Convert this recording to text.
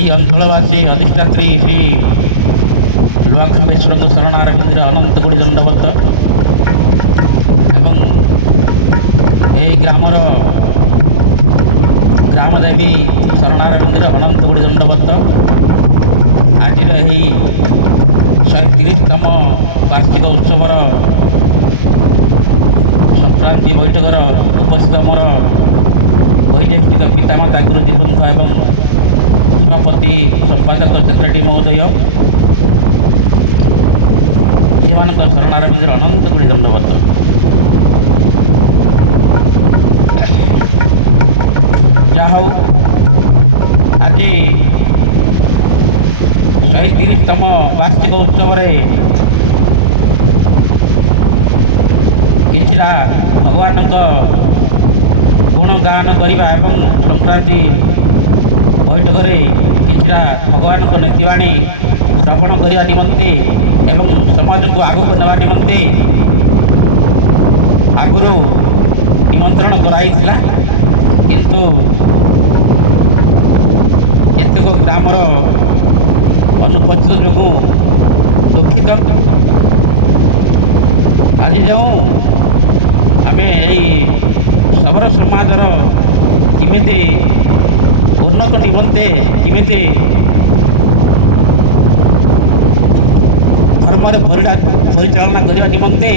ଏହି ଅଞ୍ଚଳବାସୀ ଅଧିଷ୍ଠାତ୍ରୀ ଶ୍ରୀ ଲୁଆଖାମେଶ୍ୱରଙ୍କ ଶରଣାରବିନ୍ଦରେ ଅନନ୍ତ କୋଟି ଦଣ୍ଡବତ ଏବଂ ଏହି ଗ୍ରାମର ଗ୍ରାମଦେବୀ ଶରଣାରବିନ୍ଦରେ ଅନନ୍ତ କୋଟି ଦଣ୍ଡବତ। ଆଜିର ଏହି 130ତମ ବାର୍ଷିକ ଉତ୍ସବର ସଂକ୍ରାନ୍ତି ବୈଠକର ଉପସ୍ଥିତ ମୋର ବୈଦେଶିକ ପିତାମାତା ଗୁରୁଜୀବୃନ୍ଦ ଏବଂ ସଭାପତି ସମ୍ପାଦକ ସେକ୍ରେଟାରୀ ମହୋଦୟ, ସେମାନଙ୍କ ଶରଣାରବିନ୍ଦରେ ଅନନ୍ତ କୋଟି ଦଣ୍ଡବତ। ଯାହା ହଉ ଆଜି 130ତମ ବାର୍ଷିକ ଉତ୍ସବରେ କିଛିଟା ଭଗବାନଙ୍କ ଗୁଣଗାନ କରିବା ଏବଂ ସଂକ୍ରାନ୍ତି ବୈଠକରେ କିଛିଟା ଭଗବାନଙ୍କ ନୀତିବାଣୀ ଶ୍ରବଣ କରିବା ନିମନ୍ତେ ଏବଂ ସମାଜକୁ ଆଗକୁ ନେବା ନିମନ୍ତେ ଆଗରୁ ନିମନ୍ତ୍ରଣ କରାଯାଇଥିଲା, କିନ୍ତୁ କେତେକ ଗ୍ରାମର ଅନୁପସ୍ଥିତ ଯୋଗୁଁ ଦୁଃଖିତ। ଆଜି ଯେଉଁ ଆମେ ଏଇ ସବର ସମାଜର କେମିତି ଉନ୍ନତ ନିମନ୍ତେ କେମିତି ଧର୍ମରେ ପରିଚାଳନା କରିବା ନିମନ୍ତେ